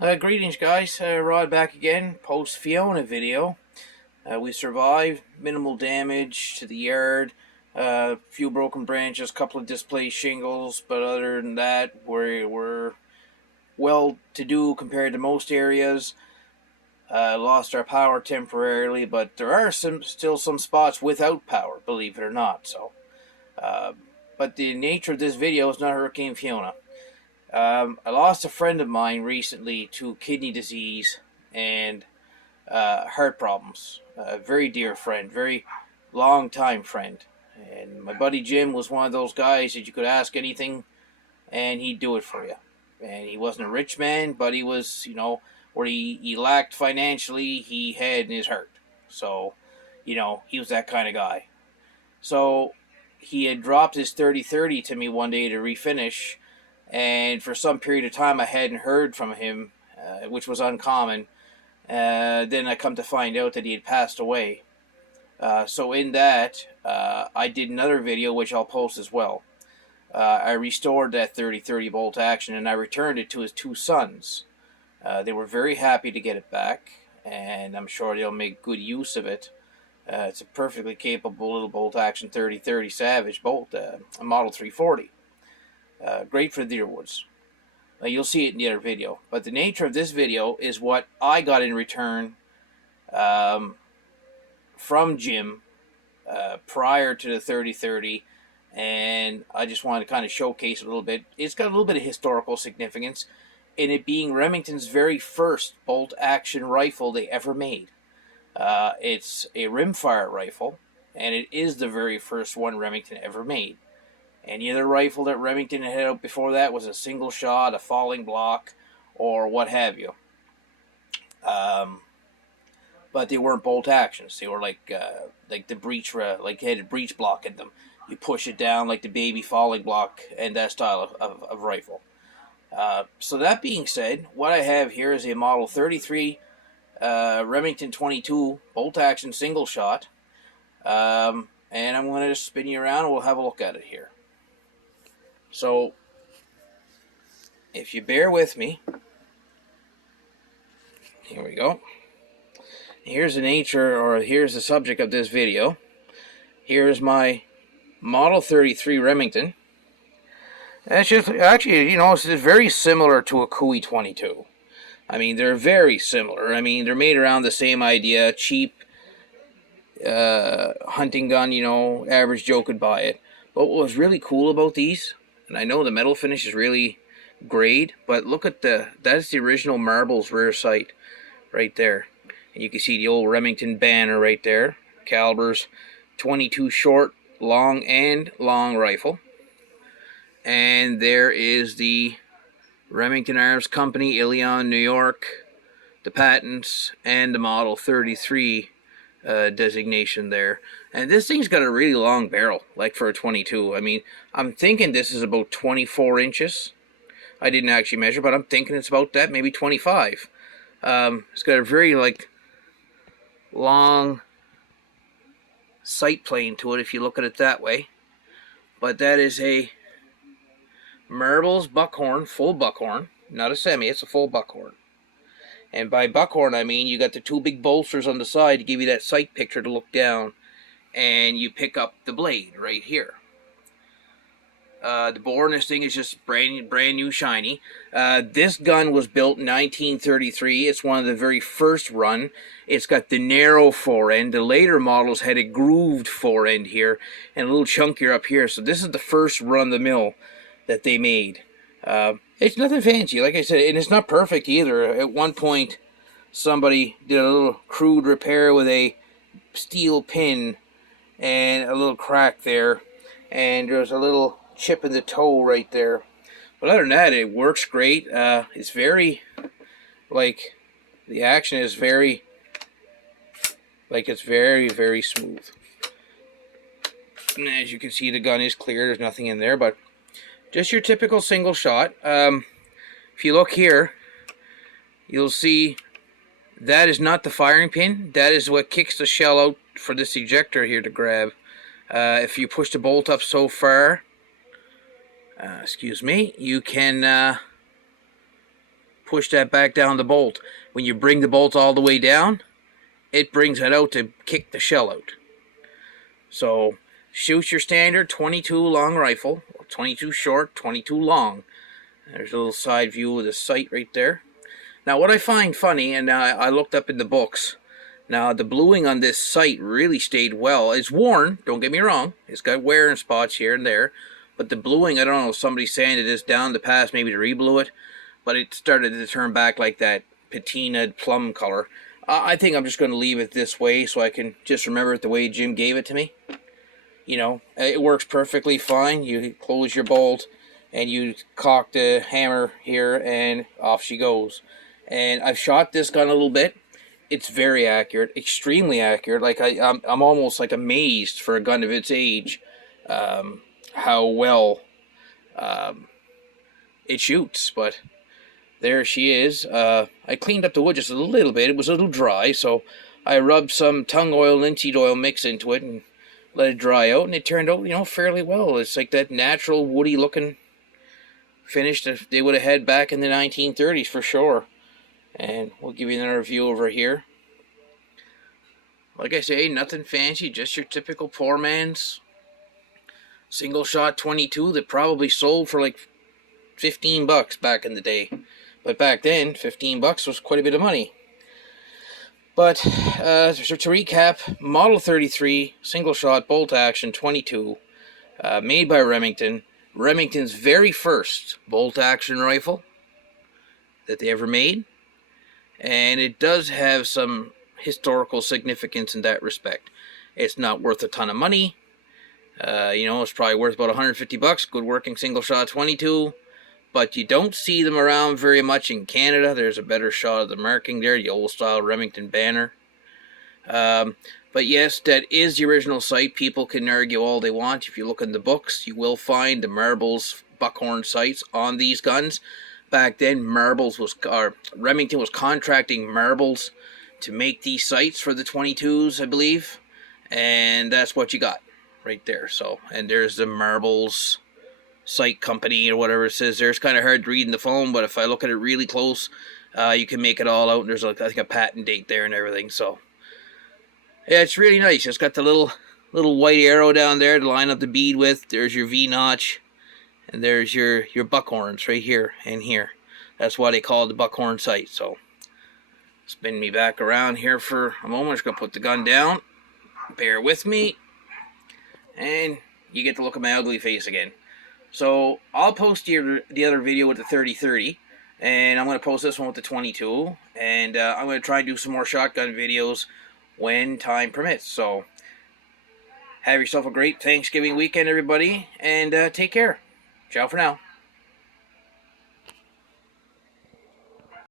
Greetings, guys. Rod back again. Post Fiona video. We survived. Minimal damage to the yard. Few broken branches, couple of displaced shingles, but other than that, we're well to do compared to most areas. Lost our power temporarily, but there are still some spots without power, believe it or not. Uh, but the nature of this video is not Hurricane Fiona. I lost a friend of mine recently to kidney disease and heart problems. A very dear friend, very long time friend. And my buddy Jim was one of those guys that you could ask anything and he'd do it for you. And he wasn't a rich man, but he was, where he lacked financially, he had in his heart. So, he was that kind of guy. So he had dropped his 30-30 to me one day to refinish, and for some period of time I hadn't heard from him, which was uncommon. Then I come to find out that he had passed away. So in that, I did another video which I'll post as well. I restored that 30-30 bolt action and I returned it to his two sons. They were very happy to get it back, and I'm sure they'll make good use of it. It's a perfectly capable little bolt action 30-30 Savage bolt, a Model 340. Great for the Deerwoods. You'll see it in the other video. But the nature of this video is what I got in return from Jim prior to the 30-30, and I just wanted to kind of showcase it a little bit. It's got a little bit of historical significance in it being Remington's very first bolt action rifle they ever made. It's a rimfire rifle, and it is the very first one Remington ever made. Any other rifle that Remington had out before that was a single shot, a falling block, or what have you. But they weren't bolt actions. They were like the breech, like they had a breech block in them. You push it down like the baby falling block and that style of rifle. So that being said, what I have here is a Model 33 Remington 22 bolt action single shot. And I'm going to just spin you around and we'll have a look at it here. So, if you bear with me, here we go. Here's the nature, or here's the subject of this video. Here's my Model 33 Remington. And it's just, actually, it's very similar to a Cooey 22. I mean, they're very similar. I mean, they're made around the same idea. Cheap hunting gun, average Joe could buy it. But what was really cool about these, and I know the metal finish is really great, but look at that's the original Marbles rear sight right there. And you can see the old Remington banner right there. Calibers 22 short, long rifle. And there is the Remington Arms Company, Ilion, New York, the patents, and the Model 33 designation there. And this thing's got a really long barrel, like for a 22. I mean, I'm thinking this is about 24 inches. I didn't actually measure, but I'm thinking it's about that, maybe 25. It's got a very, long sight plane to it, if you look at it that way. But that is a Marbles buckhorn, full buckhorn, not a semi, it's a full buckhorn. And by buckhorn, I mean you got the two big bolsters on the side to give you that sight picture to look down, and you pick up the blade right here. The bore in this thing is just brand new shiny. This gun was built in 1933. It's one of the very first run. It's got the narrow forend. The later models had a grooved forend here and a little chunkier up here. So this is the first run-of-the-mill that they made. It's nothing fancy, like I said, and it's not perfect either. At one point, somebody did a little crude repair with a steel pin and a little crack there, and there's a little chip in the toe right there. But other than that, it works great. It's very, the action is very, it's very, very smooth. And as you can see, the gun is clear. There's nothing in there, but just your typical single shot. If you look here, you'll see that is not the firing pin. That is what kicks the shell out for this ejector here to grab. If you push the bolt up so far, you can push that back down the bolt. When you bring the bolt all the way down, it brings it out to kick the shell out. So shoot your standard 22 long rifle, 22 short, 22 long. There's a little side view of the sight right there. Now what I find funny, and I looked up in the books, now the bluing on this sight really stayed well. It's worn, don't get me wrong, it's got wear and spots here and there, but the bluing, I don't know, somebody sanded this down the past maybe to reblue it, but it started to turn back like that patinaed plum color. I think I'm just going to leave it this way so I can just remember it the way Jim gave it to me. You know, it works perfectly fine. You close your bolt and you cock the hammer here and off she goes. And I've shot this gun a little bit. It's very accurate, extremely accurate. Like I'm almost like amazed for a gun of its age, how well it shoots. But there she is. I cleaned up the wood just a little bit. It was a little dry, so I rubbed some tung oil, linseed oil mix into it and let it dry out, and it turned out, you know, fairly well. It's like that natural woody looking finish that they would have had back in the 1930s for sure. And we'll give you another view over here. Like I say, nothing fancy, just your typical poor man's single shot 22 that probably sold for like $15 back in the day. But back then, $15 was quite a bit of money. But so to recap, Model 33 single shot bolt action 22, made by Remington. Remington's very first bolt action rifle that they ever made. And it does have some historical significance in that respect. It's not worth a ton of money. You know, it's probably worth about $150. Good working single shot 22. But you don't see them around very much in Canada. There's a better shot of the marking there, the old style Remington banner. But yes, that is the original sight. People can argue all they want. If you look in the books, you will find the marbles buckhorn sights on these guns. Back then, Remington was contracting marbles to make these sights for the 22s, I believe. And that's what you got right there. So, and there's the marbles sight company or whatever it says there. It's kind of hard to read in the phone, but if I look at it really close, you can make it all out. And there's like, I think, a patent date there and everything. So yeah, it's really nice. It's got the little white arrow down there to line up the bead with. There's your V notch, and there's your buckhorns right here and here. That's why they call it the buckhorn sight. So spin me back around here for a moment. I'm just gonna put the gun down. Bear with me, and you get to look at my ugly face again. So I'll post the other video with the 30-30, and I'm going to post this one with the 22, and I'm going to try and do some more shotgun videos when time permits. So have yourself a great Thanksgiving weekend, everybody, and take care. Ciao for now.